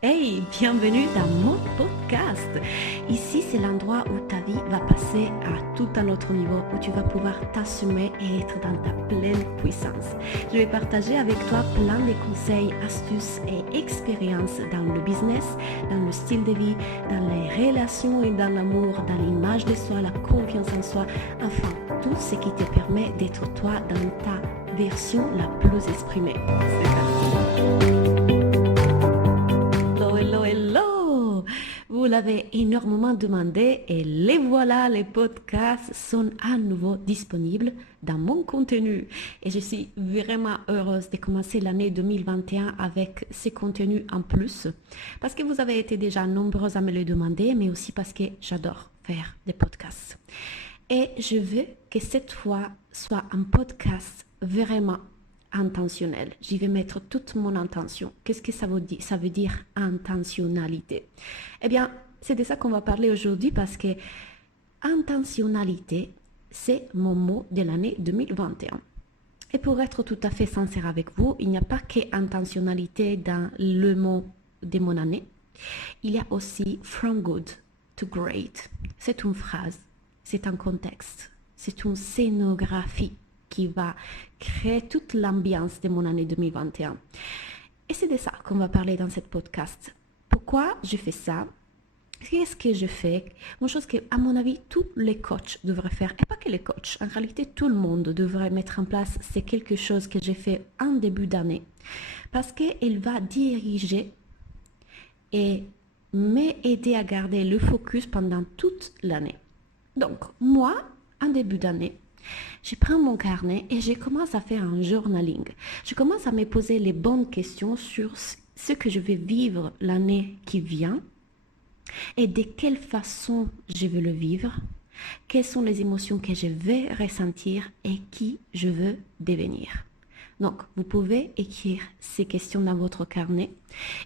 Hey, bienvenue dans mon podcast. Ici, c'est l'endroit où ta vie va passer à tout un autre niveau, où tu vas pouvoir t'assumer et être dans ta pleine puissance. Je vais partager avec toi plein de conseils, astuces et expériences dans le business, dans le style de vie, dans les relations et dans l'amour, dans l'image de soi, la confiance en soi, enfin, tout ce qui te permet d'être toi dans ta version la plus exprimée. C'est parti. Hello! Vous l'avez énormément demandé et les voilà, les podcasts sont à nouveau disponibles dans mon contenu. Et je suis vraiment heureuse de commencer l'année 2021 avec ces contenus en plus. Parce que vous avez été déjà nombreux à me le demander, mais aussi parce que j'adore faire des podcasts. Et je veux que cette fois soit un podcast vraiment intentionnel. J'y vais mettre toute mon intention. Qu'est-ce que ça veut dire? Ça veut dire intentionnalité. Eh bien, c'est de ça qu'on va parler aujourd'hui parce que intentionnalité, c'est mon mot de l'année 2021. Et pour être tout à fait sincère avec vous, il n'y a pas que intentionnalité dans le mot de mon année. Il y a aussi from good to great. C'est une phrase, c'est un contexte, c'est une scénographie qui va créer toute l'ambiance de mon année 2021. Et c'est de ça qu'on va parler dans cette podcast. Pourquoi je fais ça? Qu'est-ce que je fais? Une chose que, à mon avis, tous les coachs devraient faire, et pas que les coachs, en réalité, tout le monde devrait mettre en place, c'est quelque chose que j'ai fait en début d'année, parce qu'elle va diriger et m'aider à garder le focus pendant toute l'année. Donc, moi, en début d'année, je prends mon carnet et je commence à faire un journaling. Je commence à me poser les bonnes questions sur ce que je vais vivre l'année qui vient et de quelle façon je veux le vivre, quelles sont les émotions que je vais ressentir et qui je veux devenir. Donc, vous pouvez écrire ces questions dans votre carnet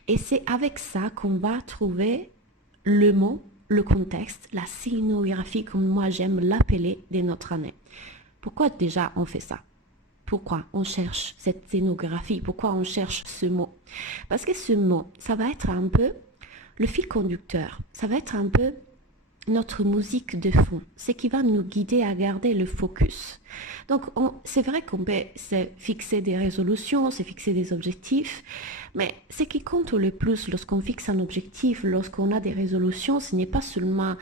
et c'est avec ça qu'on va trouver le mot, le contexte, la scénographie, comme moi j'aime l'appeler, de notre année. Pourquoi déjà on fait ça? Pourquoi on cherche cette scénographie? Pourquoi on cherche ce mot? Parce que ce mot, ça va être un peu le fil conducteur. Ça va être un peu notre musique de fond. Ce qui va nous guider à garder le focus. Donc, c'est vrai qu'on peut se fixer des résolutions, se fixer des objectifs, mais ce qui compte le plus lorsqu'on fixe un objectif, lorsqu'on a des résolutions, ce n'est pas seulement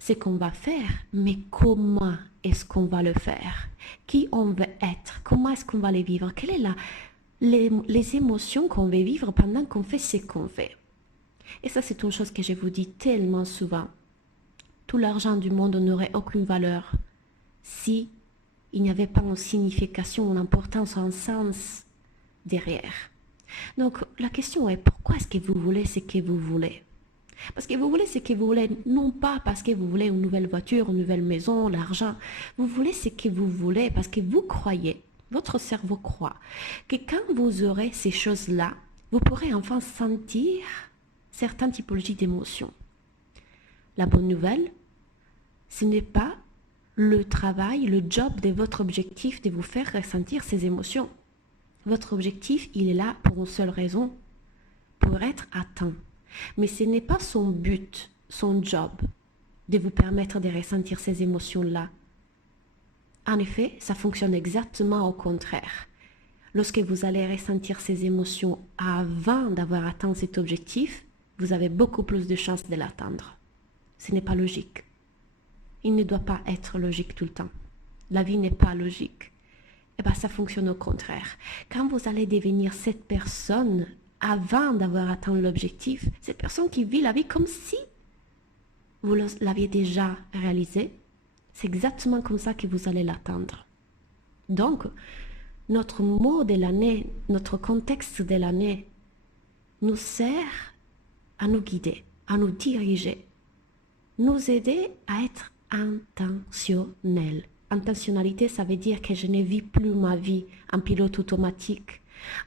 ce qu'on va faire, mais comment est-ce qu'on va le faire? Qui on veut être? Comment est-ce qu'on va les vivre? Quelles sont les émotions qu'on veut vivre pendant qu'on fait ce qu'on fait? Et ça, c'est une chose que je vous dis tellement souvent. Tout l'argent du monde n'aurait aucune valeur si il n'y avait pas une signification, une importance, un sens derrière. Donc, la question est, pourquoi est-ce que vous voulez ce que vous voulez? Parce que vous voulez ce que vous voulez, non pas parce que vous voulez une nouvelle voiture, une nouvelle maison, l'argent. Vous voulez ce que vous voulez parce que vous croyez, votre cerveau croit, que quand vous aurez ces choses-là, vous pourrez enfin sentir certaines typologies d'émotions. La bonne nouvelle, ce n'est pas le travail, le job de votre objectif de vous faire ressentir ces émotions. Votre objectif, il est là pour une seule raison, pour être atteint. Mais ce n'est pas son but, son job, de vous permettre de ressentir ces émotions-là. En effet, ça fonctionne exactement au contraire. Lorsque vous allez ressentir ces émotions avant d'avoir atteint cet objectif, vous avez beaucoup plus de chances de l'atteindre. Ce n'est pas logique. Il ne doit pas être logique tout le temps. La vie n'est pas logique. Eh bien, ça fonctionne au contraire. Quand vous allez devenir cette personne avant d'avoir atteint l'objectif, cette personne qui vit la vie comme si vous l'aviez déjà réalisé, c'est exactement comme ça que vous allez l'atteindre. Donc, notre mot de l'année, notre contexte de l'année nous sert à nous guider, à nous diriger, nous aider à être intentionnel. Intentionnalité, ça veut dire que je ne vis plus ma vie en pilote automatique,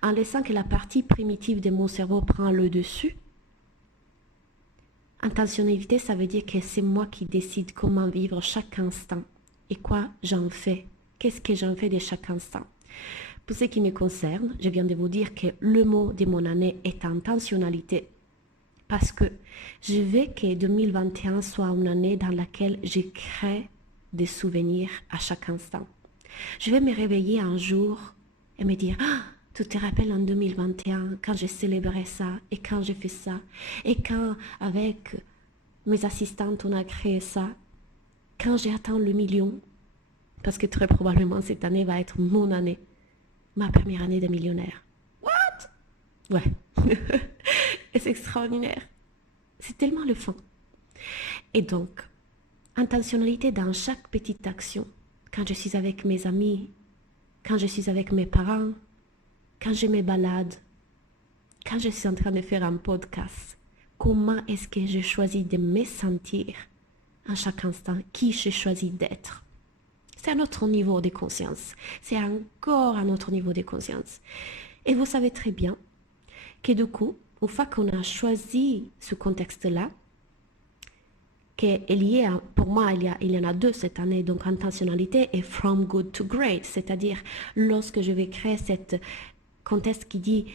en laissant que la partie primitive de mon cerveau prend le dessus. Intentionnalité, ça veut dire que c'est moi qui décide comment vivre chaque instant et quoi j'en fais. Qu'est-ce que j'en fais de chaque instant? Pour ce qui me concerne, je viens de vous dire que le mot de mon année est intentionnalité. parce que je veux que 2021 soit une année dans laquelle je crée des souvenirs à chaque instant. Je vais me réveiller un jour et me dire, ah, tu te rappelles en 2021 quand j'ai célébré ça et quand j'ai fait ça et quand avec mes assistantes on a créé ça, quand j'ai atteint le million, parce que très probablement cette année va être mon année, ma première année de millionnaire. What? Ouais. Et c'est extraordinaire. C'est tellement le fun. Et donc, intentionnalité dans chaque petite action. Quand je suis avec mes amis, quand je suis avec mes parents, quand je me balade, quand je suis en train de faire un podcast. Comment est-ce que je choisis de me sentir à chaque instant? Qui j'ai choisi d'être? C'est un autre niveau de conscience. C'est encore un autre niveau de conscience. Et vous savez très bien que du coup, une fois qu'on a choisi ce contexte-là, pour moi, il y en a deux cette année, donc intentionnalité et from good to great, c'est-à-dire lorsque je vais créer cette contexte qui dit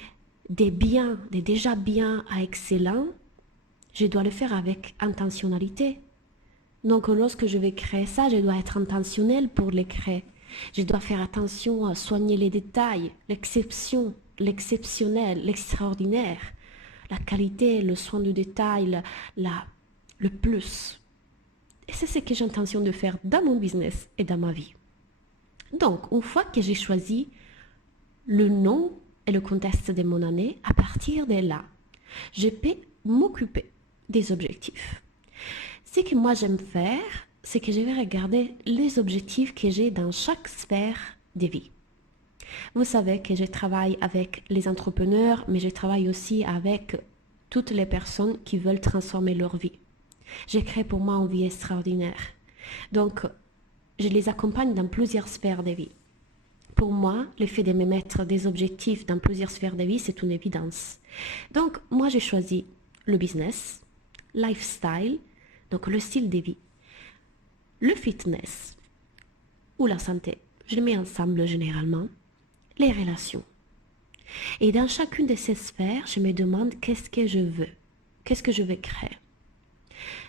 des biens, des déjà bien à excellent, je dois le faire avec intentionnalité. Donc lorsque je vais créer ça, je dois être intentionnel pour le créer. Je dois faire attention à soigner les détails, l'exception, l'exceptionnel, l'extraordinaire, la qualité, le soin du détail, le plus. Et c'est ce que j'ai intention de faire dans mon business et dans ma vie. Donc, une fois que j'ai choisi le nom et le contexte de mon année, à partir de là, je peux m'occuper des objectifs. Ce que moi j'aime faire, c'est que je vais regarder les objectifs que j'ai dans chaque sphère de vie. Vous savez que je travaille avec les entrepreneurs, mais je travaille aussi avec toutes les personnes qui veulent transformer leur vie. J'ai créé pour moi une vie extraordinaire. Donc, je les accompagne dans plusieurs sphères de vie. Pour moi, le fait de me mettre des objectifs dans plusieurs sphères de vie, c'est une évidence. Donc, moi, j'ai choisi le business, lifestyle, donc le style de vie, le fitness ou la santé. Je les mets ensemble généralement, les relations. Et dans chacune de ces sphères, je me demande qu'est-ce que je veux, qu'est-ce que je vais créer.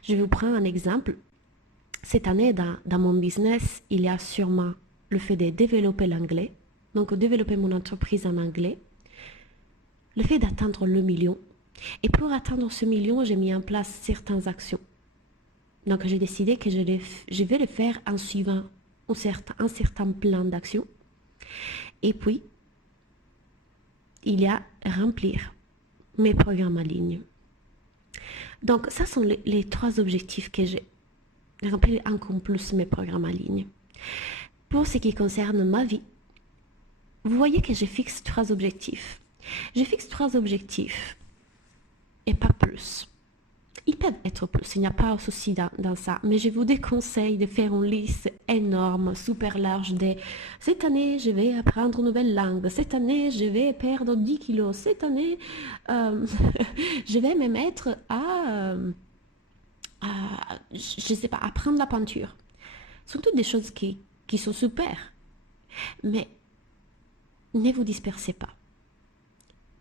Je vous prends un exemple. Cette année, dans mon business, il y a sûrement le fait de développer l'anglais, donc développer mon entreprise en anglais, le fait d'atteindre le million. Et pour atteindre ce million, j'ai mis en place certaines actions. Donc j'ai décidé que je vais le faire en suivant un certain plan d'action. Et puis, il y a remplir mes programmes en ligne. Donc ça sont les trois objectifs que j'ai. Remplir encore plus mes programmes en ligne. Pour ce qui concerne ma vie, vous voyez que je fixe trois objectifs. Je fixe trois objectifs et pas plus. Ils peuvent être plus, il n'y a pas de souci dans ça, mais je vous déconseille de faire une liste énorme, super large de cette année je vais apprendre une nouvelle langue, cette année je vais perdre 10 kilos, cette année je vais me mettre je sais pas, apprendre la peinture. Ce sont toutes des choses qui sont super, mais ne vous dispersez pas.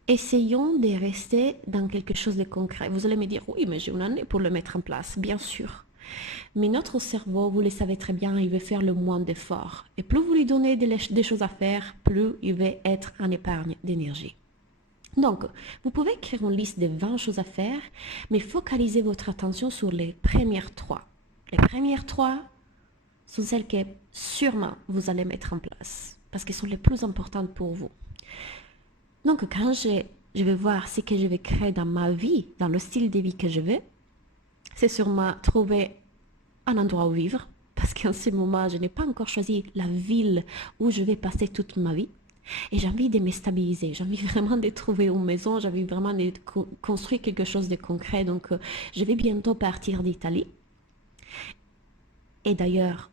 Essayons de rester dans quelque chose de concret. Vous allez me dire, oui, mais j'ai une année pour le mettre en place, bien sûr. Mais notre cerveau, vous le savez très bien, il veut faire le moins d'efforts. Et plus vous lui donnez des choses à faire, plus il va être en épargne d'énergie. Donc, vous pouvez créer une liste de 20 choses à faire, mais focalisez votre attention sur les premières 3. Les premières 3 sont celles que sûrement vous allez mettre en place, parce qu'elles sont les plus importantes pour vous. Donc, quand je vais voir ce que je vais créer dans ma vie, dans le style de vie que je veux, c'est sûrement trouver un endroit où vivre, parce qu'en ce moment, je n'ai pas encore choisi la ville où je vais passer toute ma vie. Et j'ai envie de me stabiliser, j'ai envie vraiment de trouver une maison, j'ai envie vraiment de construire quelque chose de concret. Donc, je vais bientôt partir d'Italie. Et d'ailleurs,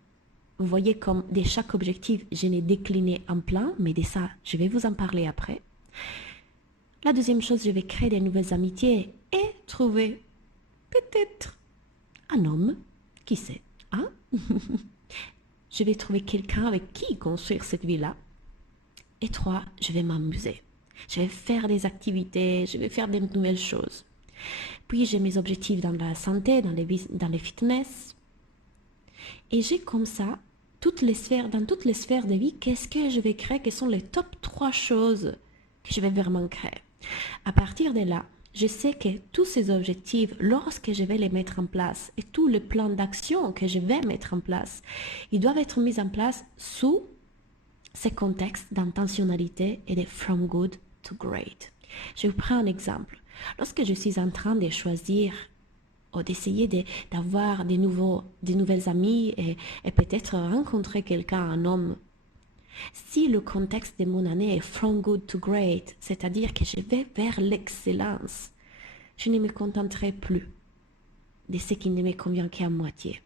vous voyez comme de chaque objectif, je l'ai décliné en plan, mais de ça, je vais vous en parler après. La deuxième chose, je vais créer de nouvelles amitiés et trouver peut-être un homme, qui sait, hein? Je vais trouver quelqu'un avec qui construire cette vie-là. Et 3, je vais m'amuser. Je vais faire des activités, je vais faire des nouvelles choses. Puis j'ai mes objectifs dans la santé, dans les fitness. Et j'ai comme ça, dans toutes les sphères de vie, qu'est-ce que je vais créer, quelles sont les top 3 choses que je vais vraiment créer. À partir de là, je sais que tous ces objectifs, lorsque je vais les mettre en place et tous les plans d'action que je vais mettre en place, ils doivent être mis en place sous ces contextes d'intentionnalité et de from good to great. Je vous prends un exemple. Lorsque je suis en train de choisir ou d'essayer d'avoir des nouvelles amies et peut-être rencontrer quelqu'un, un homme, si le contexte de mon année est from good to great, c'est-à-dire que je vais vers l'excellence, je ne me contenterai plus de ce qui ne me convient qu'à moitié.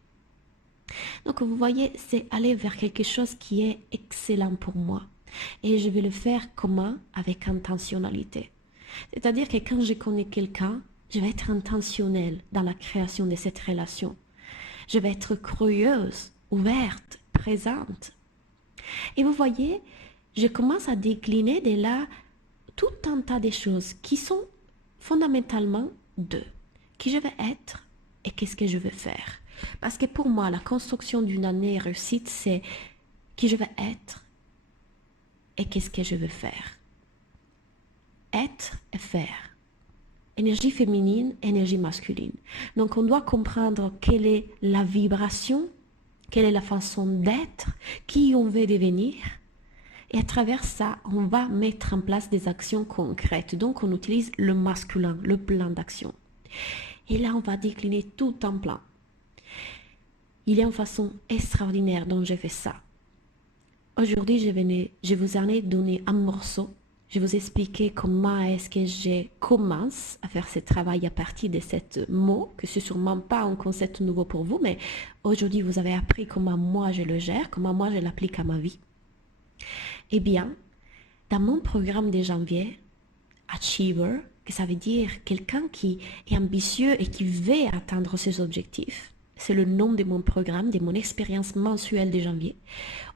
Donc vous voyez, c'est aller vers quelque chose qui est excellent pour moi. Et je vais le faire comment? Avec intentionnalité. C'est-à-dire que quand je connais quelqu'un, je vais être intentionnelle dans la création de cette relation. Je vais être curieuse, ouverte, présente. Et vous voyez, je commence à décliner de là tout un tas de choses qui sont fondamentalement deux. Qui je vais être et qu'est-ce que je veux faire. Parce que pour moi, la construction d'une année réussite, c'est qui je vais être et qu'est-ce que je veux faire. Être et faire. Énergie féminine, énergie masculine. Donc on doit comprendre quelle est la vibration, quelle est la façon d'être, qui on veut devenir. Et à travers ça, on va mettre en place des actions concrètes. Donc on utilise le masculin, le plan d'action. Et là, on va décliner tout en plan. Il y a une façon extraordinaire dont j'ai fait ça. Aujourd'hui, je vous en ai donné un morceau. Je vais vous expliquer comment est-ce que je commence à faire ce travail à partir de ce mot, que ce n'est sûrement pas un concept nouveau pour vous, mais aujourd'hui, vous avez appris comment moi je le gère, comment moi je l'applique à ma vie. Eh bien, dans mon programme de janvier, Achiever, que ça veut dire quelqu'un qui est ambitieux et qui veut atteindre ses objectifs, c'est le nom de mon programme, de mon expérience mensuelle de janvier,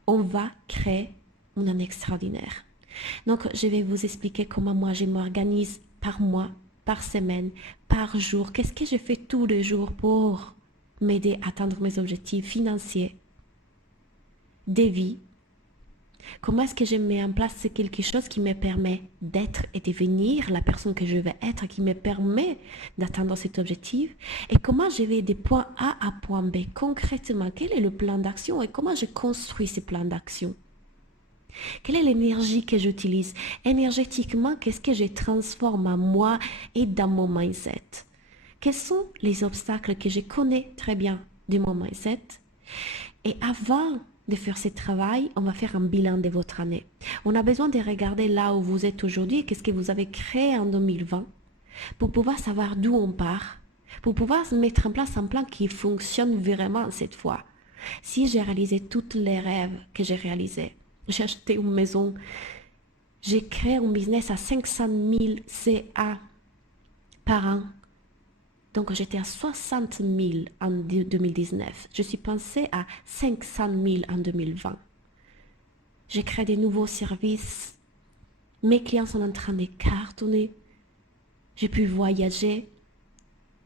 on va créer une année extraordinaire. Donc, je vais vous expliquer comment moi je m'organise par mois, par semaine, par jour. Qu'est-ce que je fais tous les jours pour m'aider à atteindre mes objectifs financiers, de vie. Comment est-ce que je mets en place quelque chose qui me permet d'être et devenir la personne que je vais être, qui me permet d'atteindre cet objectif. Et comment je vais des points A à point B concrètement. Quel est le plan d'action et comment je construis ce plan d'action. Quelle est l'énergie que j'utilise? Énergétiquement, qu'est-ce que je transforme à moi et dans mon mindset? Quels sont les obstacles que je connais très bien de mon mindset? Et avant de faire ce travail, on va faire un bilan de votre année. On a besoin de regarder là où vous êtes aujourd'hui et qu'est-ce que vous avez créé en 2020 pour pouvoir savoir d'où on part, pour pouvoir mettre en place un plan qui fonctionne vraiment cette fois. Si j'ai réalisé tous les rêves que j'ai réalisés, j'ai acheté une maison, j'ai créé un business à 500 000 CA par an. Donc j'étais à 60 000 en 2019. Je suis passée à 500 000 en 2020. J'ai créé des nouveaux services. Mes clients sont en train de cartonner. J'ai pu voyager.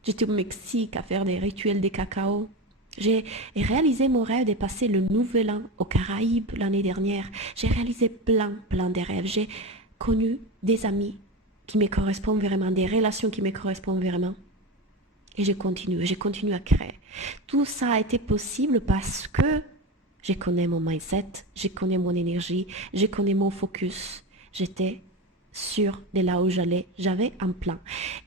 J'étais au Mexique à faire des rituels de cacao. J'ai réalisé mon rêve de passer le nouvel an aux Caraïbes l'année dernière. J'ai réalisé plein de rêves. J'ai connu des amis qui me correspondent vraiment, des relations qui me correspondent vraiment. Et je continue à créer. Tout ça a été possible parce que je connais mon mindset, je connais mon énergie, je connais mon focus. J'étais sûre de là où j'allais, j'avais un plan.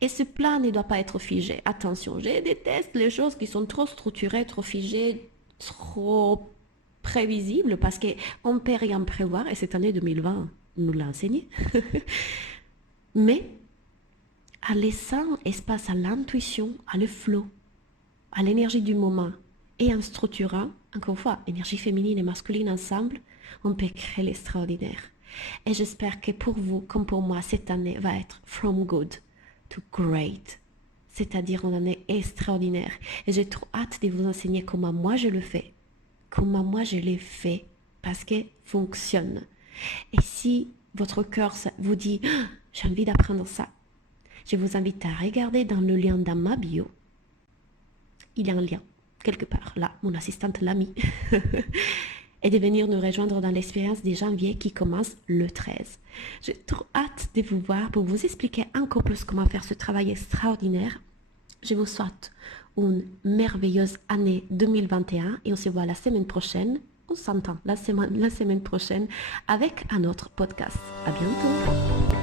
Et ce plan ne doit pas être figé. Attention, je déteste les choses qui sont trop structurées, trop figées, trop prévisibles parce qu'on ne peut rien prévoir et cette année 2020 nous l'a enseigné. Mais en laissant espace à l'intuition, à le flow, à l'énergie du moment et en structurant, encore une fois, énergie féminine et masculine ensemble, on peut créer l'extraordinaire. Et j'espère que pour vous, comme pour moi, cette année va être from good to great, c'est-à-dire une année extraordinaire. Et j'ai trop hâte de vous enseigner comment moi je le fais, comment moi je l'ai fait, parce que fonctionne. Et si votre cœur vous dit, j'ai envie d'apprendre ça, Je vous invite à regarder dans le lien dans ma bio. Il y a un lien, quelque part, là, mon assistante l'a mis. Et de venir nous rejoindre dans l'expérience de janvier qui commence le 13. J'ai trop hâte de vous voir pour vous expliquer encore plus comment faire ce travail extraordinaire. Je vous souhaite une merveilleuse année 2021 et on se voit la semaine prochaine. On s'entend la semaine prochaine avec un autre podcast. À bientôt.